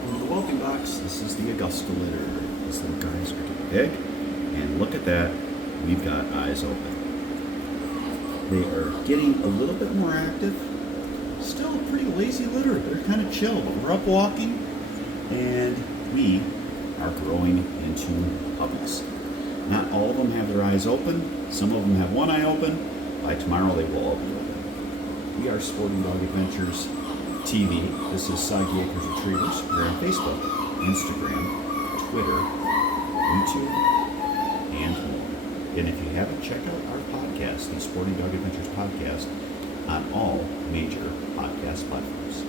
Welcome to the Wealthy Box. This is the Augusta litter. These little guys are getting big. And look at that. We've got eyes open. They are getting a little bit more active. Still a pretty lazy litter. They're kind of chill, but we're up walking. And we are growing into puppies. Not all of them have their eyes open. Some of them have one eye open. By tomorrow, they will all be open. We are Sporting Dog Adventures TV. This is Soggy Acres Retrievers. We're on Facebook, Instagram, Twitter, YouTube, and more. And if you haven't, check out our podcast, the Sporting Dog Adventures podcast, on all major podcast platforms.